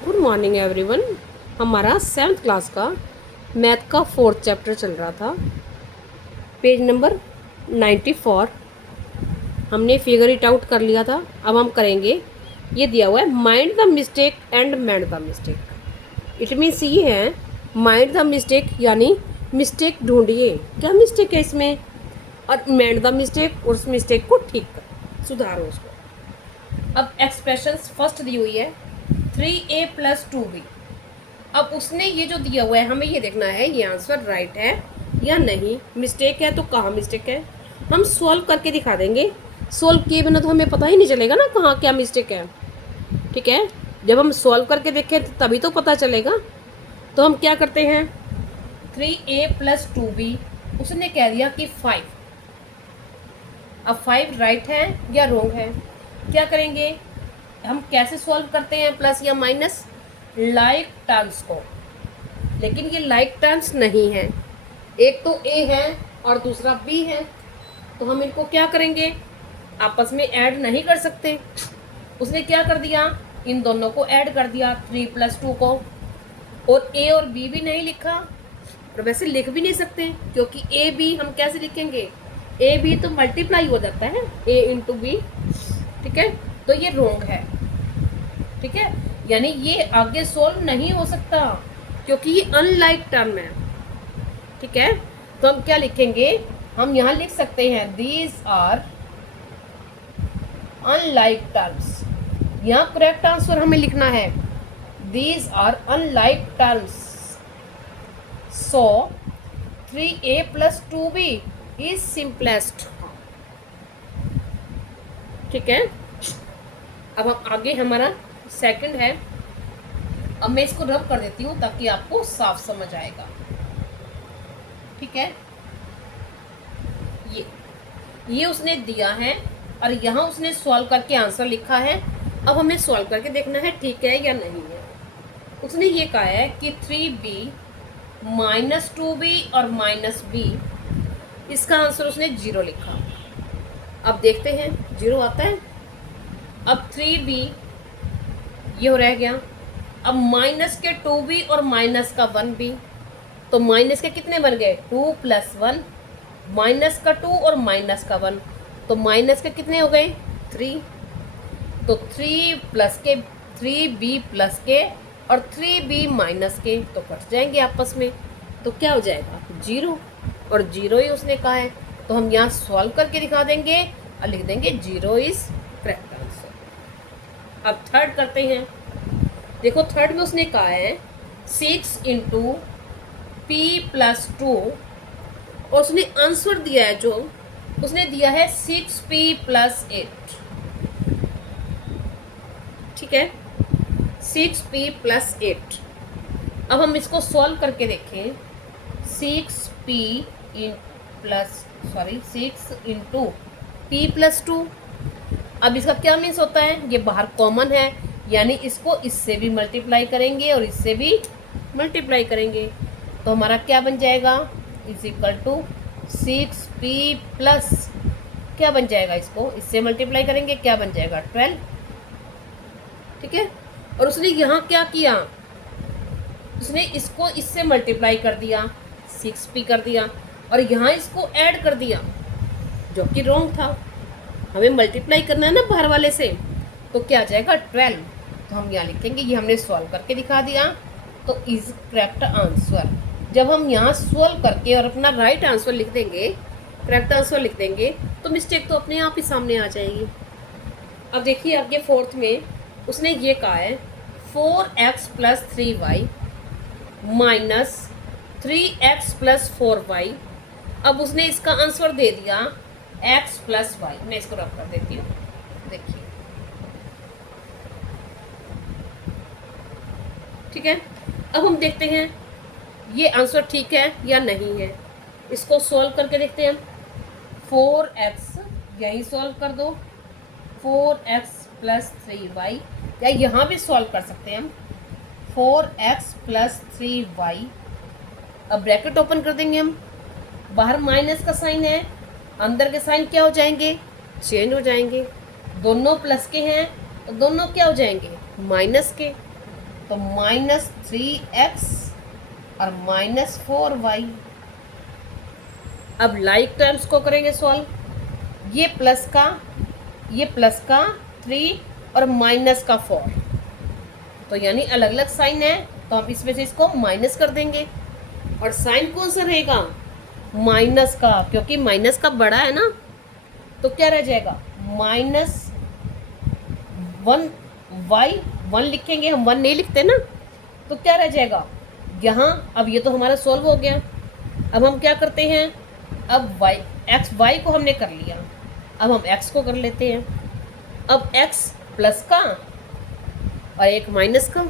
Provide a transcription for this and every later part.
Good morning everyone. हमारा 7th class का math का 4th चैप्टर चल रहा था। पेज नंबर 94 हमने फिगर इट आउट कर लिया था। अब हम करेंगे, ये दिया हुआ है mind the mistake and mend the mistake. It means ये है माइंड द मिस्टेक यानी मिस्टेक ढूंढिए, क्या मिस्टेक है इसमें, और मेंड द मिस्टेक, उस मिस्टेक को ठीक कर सुधारो उसको। अब एक्सप्रेशंस फर्स्ट दी हुई है 3a + 2b। अब उसने ये जो दिया हुआ है हमें ये देखना है ये आंसर राइट है या नहीं। मिस्टेक है तो कहाँ मिस्टेक है हम सॉल्व करके दिखा देंगे। सॉल्व किए बिना तो हमें पता ही नहीं चलेगा ना कहाँ क्या मिस्टेक है। ठीक है, जब हम सॉल्व करके देखें तो तभी तो पता चलेगा। तो हम क्या करते हैं 3a + 2b, उसने कह दिया कि 5। अब 5 राइट है या रॉन्ग है, क्या करेंगे हम, कैसे सॉल्व करते हैं प्लस या माइनस, लाइक टर्म्स को। लेकिन ये लाइक टर्म्स नहीं है, एक तो a है और दूसरा b है, तो हम इनको क्या करेंगे आपस में ऐड नहीं कर सकते। उसने क्या कर दिया, इन दोनों को ऐड कर दिया 3 + 2 को, और a और b भी नहीं लिखा, और वैसे लिख भी नहीं सकते क्योंकि a b हम कैसे लिखेंगे, a b तो मल्टीप्लाई हो जाता है a × b। ठीक है, तो ये रॉन्ग है। ठीक है, यानी ये आगे सोल्व नहीं हो सकता क्योंकि ये अनलाइक टर्म है। ठीक है, तो हम क्या लिखेंगे, हम यहाँ लिख सकते हैं दीज आर अनलाइक टर्म्स। यहाँ करेक्ट आंसर हमें लिखना है these are unlike terms, so 3a + 2b is simplest. ठीक है, अब हम आगे, हमारा सेकंड है। अब मैं इसको रब कर देती हूँ ताकि आपको साफ समझ आएगा। ठीक है, ये उसने दिया है और यहाँ उसने सॉल्व करके आंसर लिखा है। अब हमें सॉल्व करके देखना है ठीक है या नहीं है। उसने ये कहा है कि 3b - 2b और -b, इसका आंसर उसने 0 लिखा। अब देखते हैं 0 आता है। अब 3b ये हो रह गया, अब माइनस के 2b और माइनस का 1b, तो माइनस के कितने बन गए 2 + 1, माइनस का 2 और माइनस का 1, तो माइनस के कितने हो गए 3, तो 3b प्लस के और 3b माइनस के तो कट जाएंगे आपस में, तो क्या हो जाएगा 0, और 0 ही उसने कहा है, तो हम यहाँ सॉल्व करके दिखा देंगे और लिख देंगे 0 इज करेक्ट आंसर। अब थर्ड करते हैं। देखो थर्ड में उसने कहा है 6 × p + 2, और उसने आंसर दिया है जो उसने दिया है 6p + 8। ठीक है, 6p + 8। अब हम इसको सॉल्व करके देखें 6p + 6 × p + 2। अब इसका क्या मीन्स होता है, ये बाहर कॉमन है यानी इसको इससे भी मल्टीप्लाई करेंगे और इससे भी मल्टीप्लाई करेंगे, तो हमारा क्या बन जाएगा = 6p प्लस क्या बन जाएगा, इसको इससे मल्टीप्लाई करेंगे क्या बन जाएगा 12। ठीक है, और उसने यहाँ क्या किया, उसने इसको इससे मल्टीप्लाई कर दिया 6p कर दिया, और यहाँ इसको ऐड कर दिया जो कि रॉन्ग था। हमें मल्टीप्लाई करना है ना बाहर वाले से, तो क्या आ जाएगा 12। तो हम यहाँ लिखेंगे ये हमने सॉल्व करके दिखा दिया, तो इज करेक्ट आंसर। जब हम यहाँ सॉल्व करके और अपना राइट आंसर लिख देंगे, करेक्ट आंसर लिख देंगे, तो मिस्टेक तो अपने आप ही सामने आ जाएगी। अब देखिए आगे फोर्थ में उसने ये कहा है 4x + 3y - 3x + 4y। अब उसने इसका आंसर दे दिया x + y। मैं इसको रब कर देती हूँ, देखिए। ठीक है, अब हम देखते हैं ये आंसर ठीक है या नहीं है। इसको सॉल्व करके देखते हैं हम 4x यही सॉल्व कर दो, 4x + 3y, या यहाँ भी सॉल्व कर सकते हैं हम 4x + 3y। अब ब्रैकेट ओपन कर देंगे हम, बाहर माइनस का साइन है, अंदर के साइन क्या हो जाएंगे चेंज हो जाएंगे, दोनों प्लस के हैं तो दोनों क्या हो जाएंगे माइनस के। तो -3x और -4y। अब लाइक टर्म्स को करेंगे सॉल्व। ये प्लस का 3 और माइनस का 4, तो यानी अलग अलग साइन है, तो हम इसमें से इसको माइनस कर देंगे। और साइन कौन सा रहेगा? माइनस का, क्योंकि माइनस का बड़ा है ना, तो क्या रह जाएगा? -1y, 1 लिखेंगे हम, 1 नहीं लिखते ना, तो क्या रह जाएगा यहाँ? अब ये तो हमारा सॉल्व हो गया। अब हम क्या करते हैं? अब y को हमने कर लिया, अब हम x को कर लेते हैं। अब x प्लस का और एक माइनस का,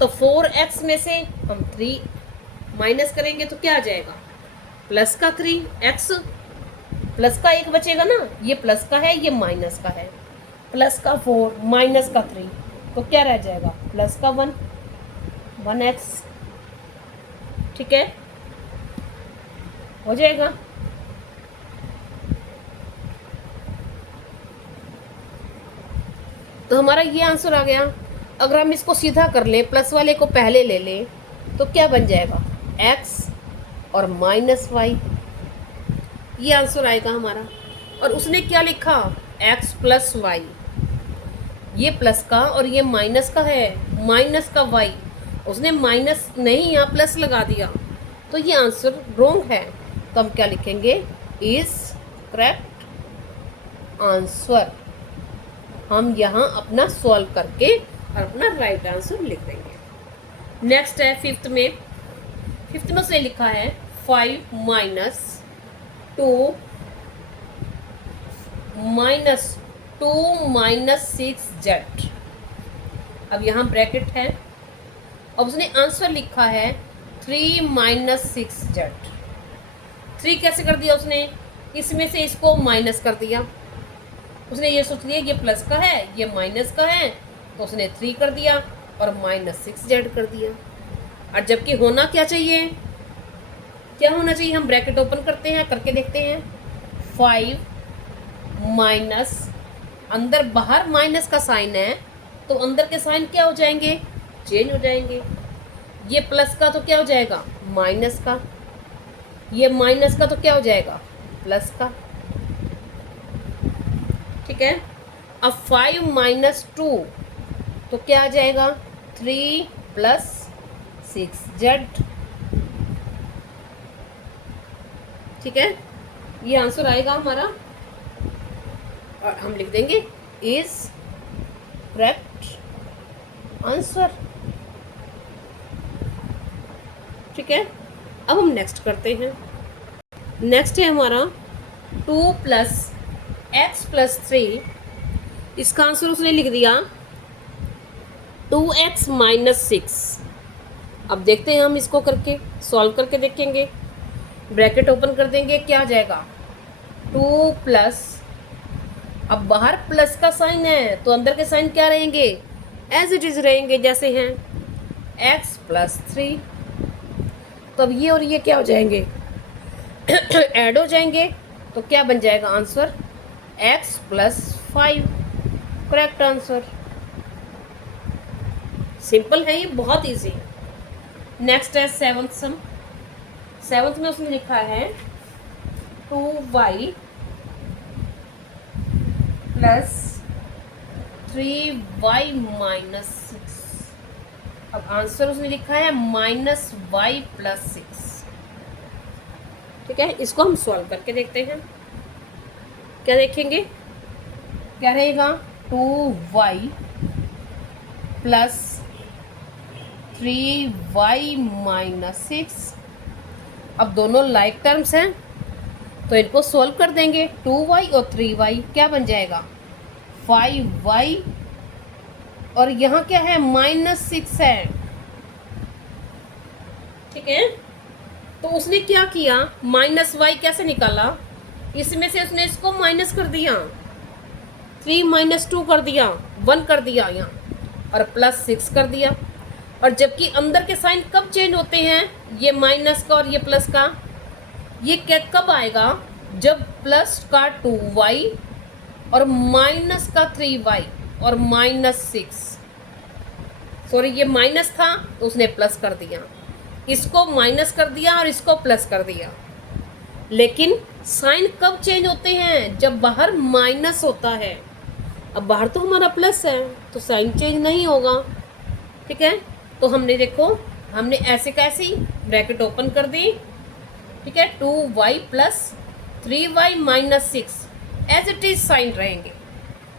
तो 4x में से हम 3 माइनस करेंगे तो क्या आ जाएगा? प्लस का 3x, प्लस का 1 बचेगा ना, ये प्लस का है, ये माइनस का है। प्लस का 4 माइनस का 3, तो क्या रह जाएगा? प्लस का 1x। ठीक है, हो जाएगा। तो हमारा ये आंसर आ गया। अगर हम इसको सीधा कर लें, प्लस वाले को पहले ले लें, तो क्या बन जाएगा? x और -y, ये आंसर आएगा हमारा। और उसने क्या लिखा? x + y, ये प्लस का और ये माइनस का है, माइनस का y, उसने माइनस नहीं यहाँ प्लस लगा दिया, तो ये आंसर रॉन्ग है। तो हम क्या लिखेंगे? Is correct answer. हम यहाँ अपना सॉल्व करके और अपना राइट आंसर लिख देंगे। नेक्स्ट है फिफ्थ में उसने लिखा है 5 - 2 - 6z। अब यहाँ ब्रैकेट है, अब उसने आंसर लिखा है 3 - 6z। 3 कैसे कर दिया उसने? इसमें से इसको माइनस कर दिया। उसने ये सोच लिया ये प्लस का है, ये माइनस का है, तो उसने 3 कर दिया और -6z कर दिया। और जबकि होना क्या चाहिए? क्या होना चाहिए? हम ब्रैकेट ओपन करते हैं, करके देखते हैं। 5 माइनस, अंदर बाहर माइनस का साइन है, तो अंदर के साइन क्या हो जाएंगे? चेंज हो जाएंगे। ये प्लस का तो क्या हो जाएगा? माइनस का। ये माइनस का तो क्या हो जाएगा? प्लस का। ठीक है। अब 5 - 2 तो क्या आ जाएगा? 3 + 6z। ठीक है, ये आंसर आएगा हमारा और हम लिख देंगे इज करेक्ट आंसर। ठीक है, अब हम नेक्स्ट करते हैं। नेक्स्ट है हमारा 2 + x + 3। इसका आंसर उसने लिख दिया 2x - 6। अब देखते हैं हम इसको करके सॉल्व करके देखेंगे। ब्रैकेट ओपन कर देंगे, क्या आ जाएगा? 2 प्लस, अब बाहर प्लस का साइन है तो अंदर के साइन क्या रहेंगे? एज इट इज रहेंगे जैसे हैं, x + 3। तो अब ये और ये क्या हो जाएंगे? ऐड हो जाएंगे, तो क्या बन जाएगा answer? x + 5 correct answer. Simple है ये, बहुत इजी है। नेक्स्ट है सेवंथ सम। सेवंथ में उसने लिखा है 2y + 3y - 6। अब आंसर उसने लिखा है -y + 6। ठीक है, इसको हम सॉल्व करके देखते हैं। क्या देखेंगे? क्या रहेगा? 2y + 3y - 6। अब दोनों लाइक टर्म्स हैं तो इनको सोल्व कर देंगे। 2y और 3y क्या बन जाएगा? 5y, और यहाँ क्या है? -6 है। ठीक है, तो उसने क्या किया? -y कैसे निकाला? इसमें से उसने इसको माइनस कर दिया, 3 - 2 कर दिया, 1 कर दिया यहाँ, और +6 कर दिया। और जबकि अंदर के साइन कब चेंज होते हैं? ये माइनस का और ये प्लस का। ये क्या कब आएगा? जब प्लस का 2y और माइनस का 3y और -6। सॉरी ये माइनस था तो उसने प्लस कर दिया, इसको माइनस कर दिया और इसको प्लस कर दिया। लेकिन साइन कब चेंज होते हैं? जब बाहर माइनस होता है। अब बाहर तो हमारा प्लस है तो साइन चेंज नहीं होगा, ठीक है। तो हमने देखो, हमने ऐसे कैसी ब्रैकेट ओपन कर दी, ठीक है, 2y plus 3y minus 6 as it is sign रहेंगे।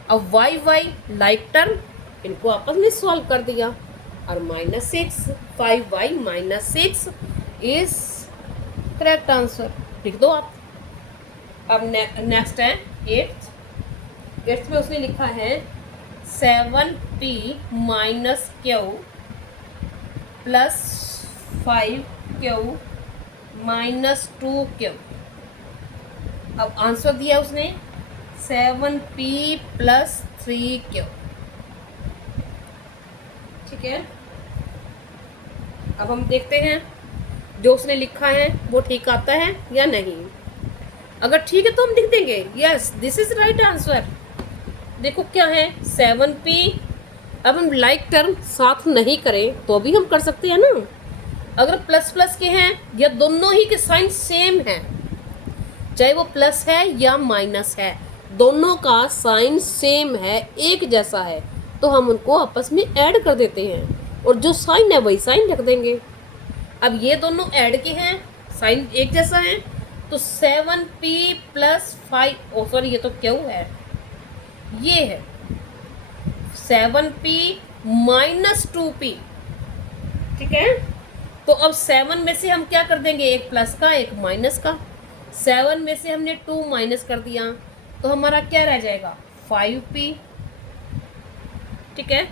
अब y लाइक टर्म, इनको आपस में सॉल्व कर दिया और -6 5y minus 6 is correct answer, लिख दो आप। अब नेक्स्ट है एट्थ में उसने लिखा है 7p minus Q plus 5q minus 2q। अब आंसर दिया उसने 7p प्लस 3q, ठीक है। अब हम देखते हैं जो उसने लिखा है वो ठीक आता है या नहीं। अगर ठीक है तो हम लिख देंगे yes this is right answer. देखो क्या है 7p। अब हम लाइक टर्म साथ नहीं करें तो भी हम कर सकते हैं ना। अगर प्लस प्लस के हैं या दोनों ही के साइन सेम है, चाहे वो प्लस है या माइनस है, दोनों का साइन सेम है, एक जैसा है, तो हम उनको आपस में ऐड कर देते हैं और जो साइन है वही साइन रख देंगे। अब ये दोनों ऐड के हैं, साइन एक जैसा है, तो 7p प्लस 5 सॉरी ये तो क्यों है, ये है 7p माइनस 2p, ठीक है। तो अब 7 में से हम क्या कर देंगे, एक प्लस का एक माइनस का। 7 में से हमने 2 माइनस कर दिया तो हमारा क्या रह जाएगा 5p, ठीक है।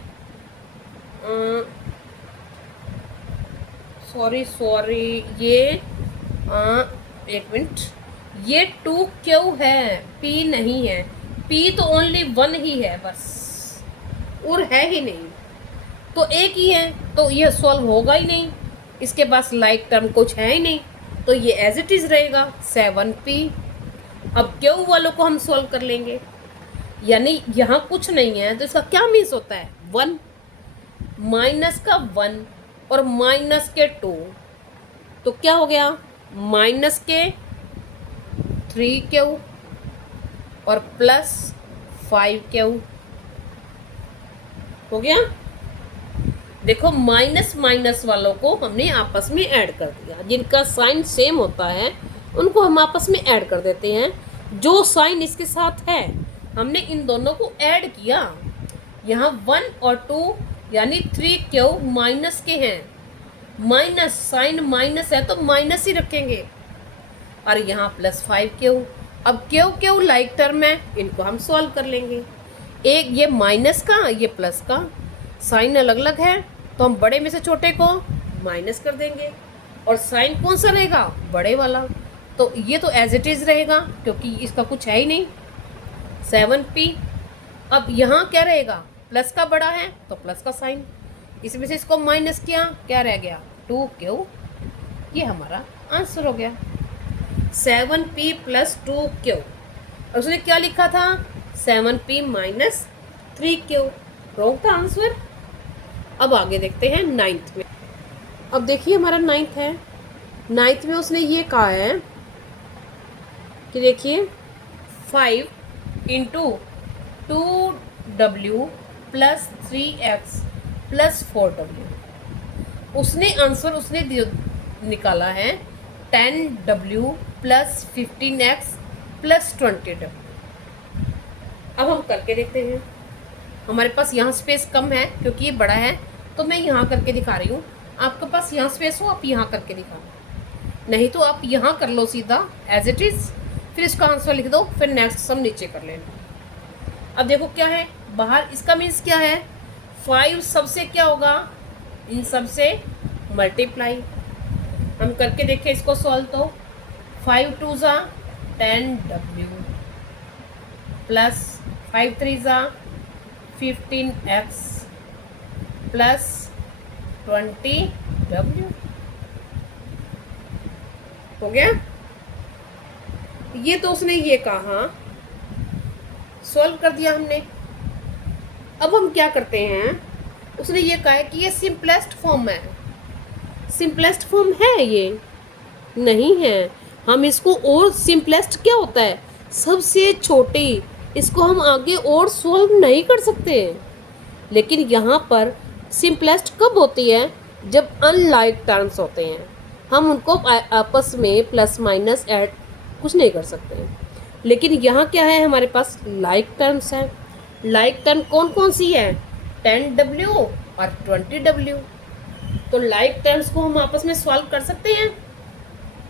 सॉरी ये एक मिनट, ये 2q है, p नहीं है। p तो ओनली 1 ही है बस, और है ही नहीं, तो एक ही है, तो ये सॉल्व होगा ही नहीं, इसके पास लाइक टर्म कुछ है ही नहीं, तो ये एज इट इज रहेगा 7p। अब q वालों को हम सॉल्व कर लेंगे, यानी यहाँ कुछ नहीं है तो इसका क्या मीन्स होता है 1, माइनस का 1 और माइनस के 2, तो क्या हो गया माइनस के 3q और प्लस 5q हो गया। देखो माइनस माइनस वालों को हमने आपस में ऐड कर दिया, जिनका साइन सेम होता है उनको हम आपस में ऐड कर देते हैं। जो साइन इसके साथ है हमने इन दोनों को ऐड किया, यहाँ 1 और 2 यानी 3q माइनस के हैं, माइनस साइन माइनस है तो माइनस ही रखेंगे, और यहाँ प्लस 5q। अब q लाइक टर्म है, इनको हम सॉल्व कर लेंगे। एक ये माइनस का ये प्लस का साइन अलग अलग है, तो हम बड़े में से छोटे को माइनस कर देंगे, और साइन कौन सा रहेगा बड़े वाला, तो ये तो एज इट इज़ रहेगा क्योंकि इसका कुछ है ही नहीं 7p। अब यहाँ क्या रहेगा, प्लस का बड़ा है तो प्लस का साइन, इसमें से इसको माइनस किया, क्या रह गया 2q, ये हमारा आंसर हो गया 7p प्लस 2q। और उसने क्या लिखा था 7p माइनस 3q, रॉन्ग था आंसर। अब आगे देखते हैं 9th में। अब देखिए हमारा 9th है, 9th में उसने ये कहा है कि देखिए 5 into 2w plus 3x plus 4w। उसने आंसर उसने निकाला है 10w plus 15x plus 20w। अब हम करके देखते हैं, हमारे पास यहाँ स्पेस कम है क्योंकि ये बड़ा है, तो मैं यहाँ करके दिखा रही हूँ। आपके पास यहाँ स्पेस हो आप यहाँ करके दिखाओ, नहीं तो आप यहाँ कर लो सीधा एज इट इज़, फिर इसका आंसर लिख दो, फिर नेक्स्ट सम नीचे कर लेना। अब देखो क्या है बाहर, इसका मीन्स क्या है 5 सबसे क्या होगा, इन सब से मल्टीप्लाई। हम करके देखें इसको सॉल्व, तो 5 2 ज़ा 10w प्लस 5 3 ज़ा 15x प्लस 20w हो गया। ये तो उसने ये कहा, सॉल्व कर दिया हमने। अब हम क्या करते हैं, उसने ये कहा है कि ये सिंपलेस्ट फॉर्म है। सिंपलेस्ट फॉर्म है ये? नहीं है। हम इसको और सिंपलेस्ट क्या होता है, सबसे छोटी, इसको हम आगे और सॉल्व नहीं कर सकते। लेकिन यहाँ पर सिंपलेस्ट कब होती है, जब अनलाइक टर्म्स होते हैं, हम उनको आपस में प्लस माइनस ऐड कुछ नहीं कर सकते। लेकिन यहाँ क्या है, हमारे पास लाइक टर्म्स है। लाइक टर्म कौन कौन सी है, 10W और 20W। तो लाइक टर्म्स को हम आपस में सॉल्व कर सकते हैं।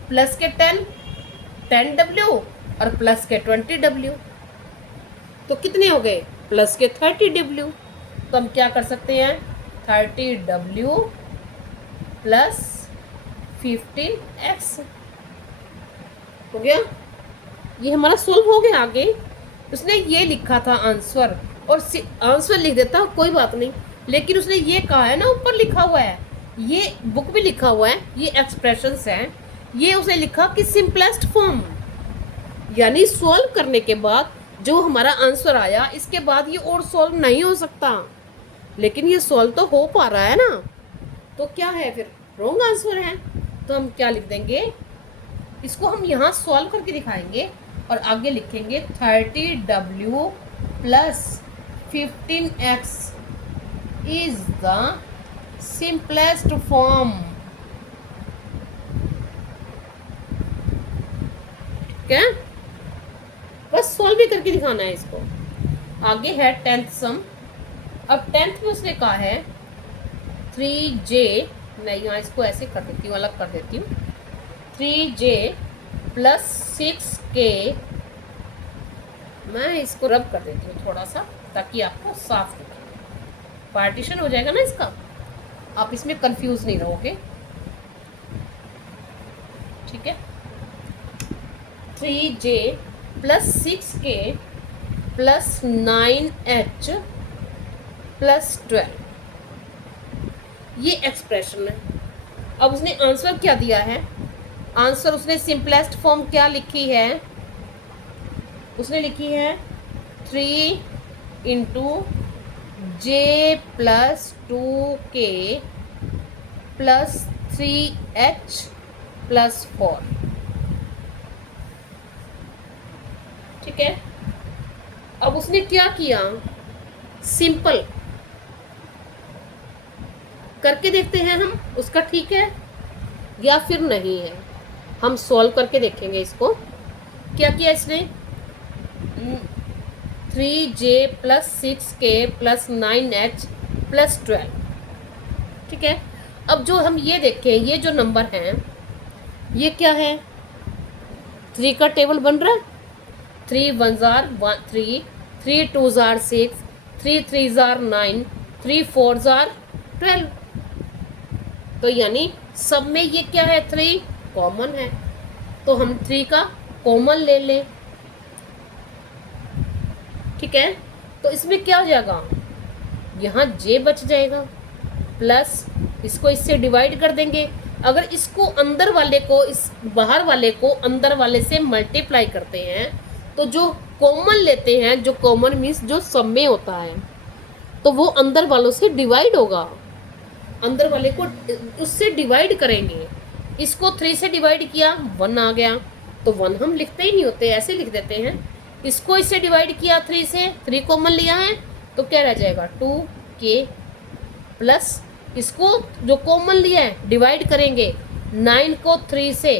प्लस के 10W और प्लस के 20W, तो कितने हो गए, प्लस के 30W। तो हम क्या कर सकते हैं, 30W प्लस 15x हो गया। ये हमारा सोल्व हो गया। आगे उसने ये लिखा था आंसर, और आंसर लिख देता कोई बात नहीं, लेकिन उसने ये कहा है ना, ऊपर लिखा हुआ है, ये बुक भी लिखा हुआ है, ये एक्सप्रेशंस हैं, ये उसने लिखा कि सिंपलेस्ट फॉर्म, यानी सॉल्व करने के बाद जो हमारा आंसर आया, इसके बाद ये और सॉल्व नहीं हो सकता। लेकिन ये सॉल्व तो हो पा रहा है ना, तो क्या है फिर, रॉन्ग आंसर है। तो हम क्या लिख देंगे, इसको हम यहाँ सॉल्व करके दिखाएंगे और आगे लिखेंगे 30W plus 15x is the simplest form. क्या, बस सॉल्व ही करके दिखाना है इसको। आगे है 10th सम। अब 10th में उसने कहा है 3J, मैं यहाँ इसको ऐसे कर देती हूँ, अलग कर देती हूँ, 3J प्लस 6K, मैं इसको रब कर देती हूँ थोड़ा सा ताकि आपको साफ दिखे, पार्टीशन हो जाएगा ना इसका, आप इसमें कंफ्यूज नहीं रहोगे। ठीक है, 3J plus 6K plus 9H plus 12, ये एक्सप्रेशन है। अब उसने आंसर क्या दिया है, आंसर उसने सिंपलेस्ट फॉर्म क्या लिखी है, उसने लिखी है 3 into J plus 2K plus 3H plus 4। ठीक है, अब उसने क्या किया, सिंपल करके देखते हैं हम, उसका ठीक है या फिर नहीं है, हम सॉल्व करके देखेंगे इसको। क्या किया इसने, 3J plus 6K plus 9H plus 12। ठीक है, अब जो हम ये देखें, ये जो नंबर हैं ये क्या है, 3 का टेबल बन रहा है, 3 1 जार 3, 3 2 जार 6, 3 3 जार 9, 3 4 जार 12। तो यानी सब में ये क्या है, 3 कॉमन है, तो हम 3 का कॉमन ले लें। ठीक है, तो इसमें क्या हो जाएगा, यहाँ J बच जाएगा, प्लस इसको इससे डिवाइड कर देंगे। अगर इसको अंदर वाले को इस बाहर वाले को अंदर वाले से मल्टीप्लाई करते हैं तो जो कॉमन लेते हैं, जो कॉमन मीन्स जो सब में होता है, तो वो अंदर वालों से डिवाइड होगा, अंदर वाले को उससे डिवाइड करेंगे। इसको 3 से डिवाइड किया, 1 आ गया, तो 1 हम लिखते ही नहीं होते, ऐसे लिख देते हैं। इसको इससे डिवाइड किया 3 से, 3 कॉमन लिया है, तो क्या रह जाएगा 2K प्लस इसको जो कॉमन लिया है डिवाइड करेंगे 9 को 3 से,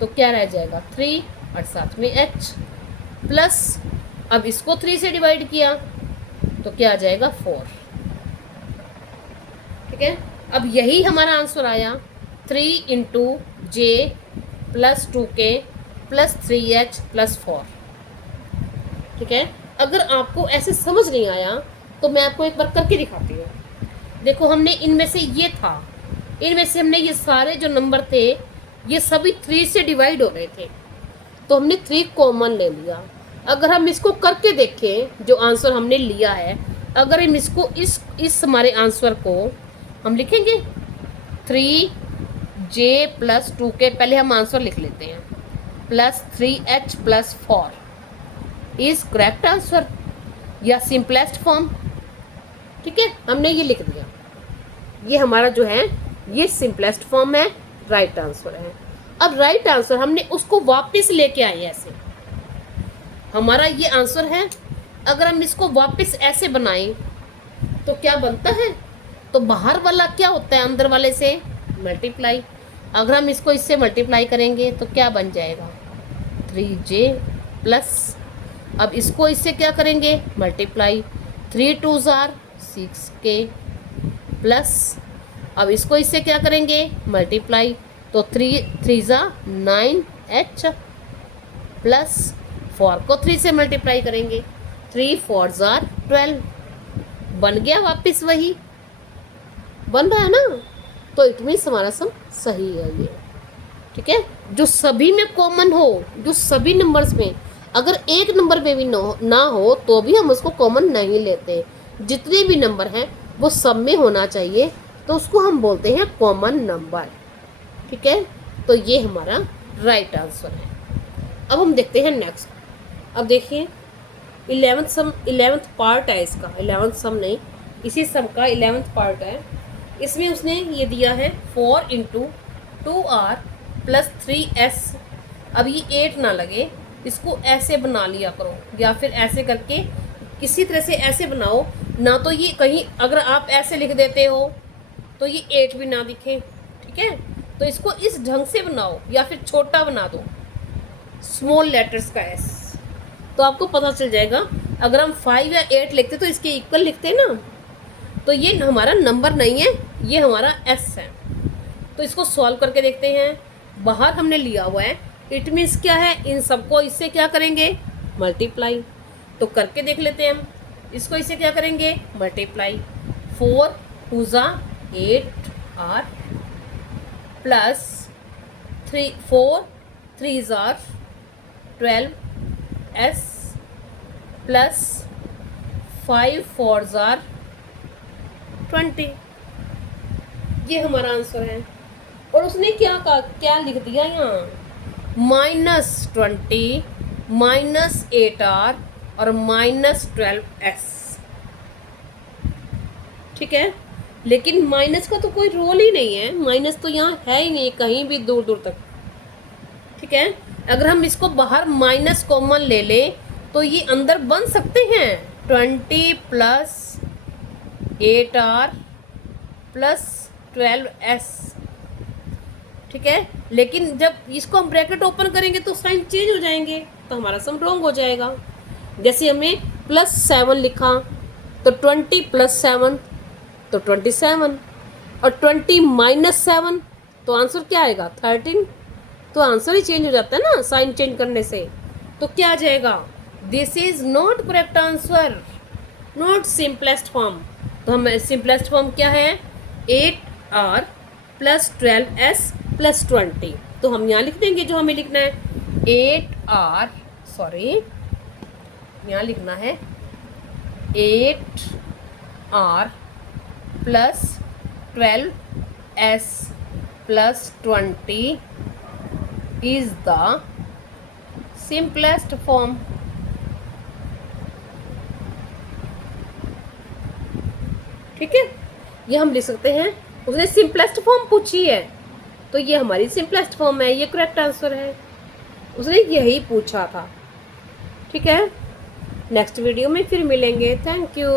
तो क्या रह जाएगा 3 और साथ में H प्लस, अब इसको 3 से डिवाइड किया तो क्या आ जाएगा 4। ठीक है, अब यही हमारा आंसर आया, 3 into J plus 2K plus 3H plus 4। ठीक है, अगर आपको ऐसे समझ नहीं आया तो मैं आपको एक बार करके दिखाती हूँ। देखो, हमने इनमें से ये था, इनमें से हमने ये सारे जो नंबर थे ये सभी 3 से डिवाइड हो रहे थे, तो हमने 3 कॉमन ले लिया। अगर हम इसको करके देखें, जो आंसर हमने लिया है, अगर हम इसको इस हमारे आंसर को हम लिखेंगे 3J प्लस 2K, पहले हम आंसर लिख लेते हैं, plus 3H plus 4 is correct answer या सिंपलेस्ट फॉर्म। ठीक है, हमने ये लिख दिया। ये हमारा जो है ये सिंपलेस्ट फॉर्म है, राइट आंसर है। अब राइट आंसर हमने उसको वापस लेके आए ऐसे, हमारा ये आंसर है। अगर हम इसको वापस ऐसे बनाएं तो क्या बनता है, तो बाहर वाला क्या होता है अंदर वाले से मल्टीप्लाई। अगर हम इसको इससे मल्टीप्लाई करेंगे तो क्या बन जाएगा 3j प्लस, अब इसको इससे क्या करेंगे multiply, 3 2s are 6k plus, अब इसको इससे क्या करेंगे मल्टीप्लाई, तो 3 3s are 9h प्लस 4 को 3 से मल्टीप्लाई करेंगे, 3 4s are 12, बन गया वापस वही बन रहा है ना। तो इट मीन्स हमारा सम सही है ये, ठीक है। जो सभी में कॉमन हो, जो सभी नंबर्स में, अगर एक नंबर में भी ना हो तो भी हम उसको कॉमन नहीं लेते। जितने भी नंबर हैं वो सब में होना चाहिए, तो उसको हम बोलते हैं कॉमन नंबर, ठीक है। तो ये हमारा राइट आंसर है। अब हम देखते हैं नेक्स्ट। अब देखिए 11th सम, 11th पार्ट है इसका, 11th सम नहीं, इसी सम का 11th पार्ट है। इसमें उसने ये दिया है 4 × 2r + 3s। अब ये 8 ना लगे, इसको ऐसे बना लिया करो, या फिर ऐसे करके किसी तरह से ऐसे बनाओ ना, तो ये कहीं अगर आप ऐसे लिख देते हो तो ये 8 भी ना दिखे, ठीक है। तो इसको इस ढंग से बनाओ, या फिर छोटा बना दो स्मॉल लेटर्स का s, तो आपको पता चल जाएगा। अगर हम 5 या 8 लिखते तो इसके इक्वल लिखते ना, तो ये हमारा नंबर नहीं है, ये हमारा s है। तो इसको सॉल्व करके देखते हैं। बाहर हमने लिया हुआ है, इट मीन्स क्या है, इन सबको इससे क्या करेंगे मल्टीप्लाई। तो करके देख लेते हैं हम, इसको इससे क्या करेंगे multiply, 4 2s are 8r plus 4 3s are 12s plus 5 4s are 20। ये हमारा आंसर है। और उसने क्या कहा, क्या लिख दिया यहाँ -20 -8r और -12s, ठीक है। लेकिन माइनस का तो कोई रोल ही नहीं है, माइनस तो यहाँ है ही नहीं कहीं भी दूर दूर तक, ठीक है। अगर हम इसको बाहर माइनस कॉमन ले ले तो ये अंदर बन सकते हैं 20 + 8r + 12s, ठीक है। लेकिन जब इसको हम ब्रैकेट ओपन करेंगे तो साइन चेंज हो जाएंगे, तो हमारा सम रॉन्ग हो जाएगा। जैसे हमने +7 लिखा तो 20 + 7 तो 27, और 20 - 7 तो आंसर क्या आएगा 13। तो आंसर ही चेंज हो जाता है ना साइन चेंज करने से। तो क्या आ जाएगा, this is not correct answer, not simplest form. तो हम सिंपलेस्ट फॉर्म क्या है 8r + 12s + 20। तो हम यहाँ लिख देंगे जो हमें लिखना है 8r, सॉरी यहाँ लिखना है 8r + 12s + 20 is the simplest form। ठीक है, ये हम लिख सकते हैं। उसने सिंपलेस्ट फॉर्म पूछी है तो ये हमारी सिंपलेस्ट फॉर्म है, ये करेक्ट आंसर है, उसने यही पूछा था। ठीक है, नेक्स्ट वीडियो में फिर मिलेंगे। Thank you.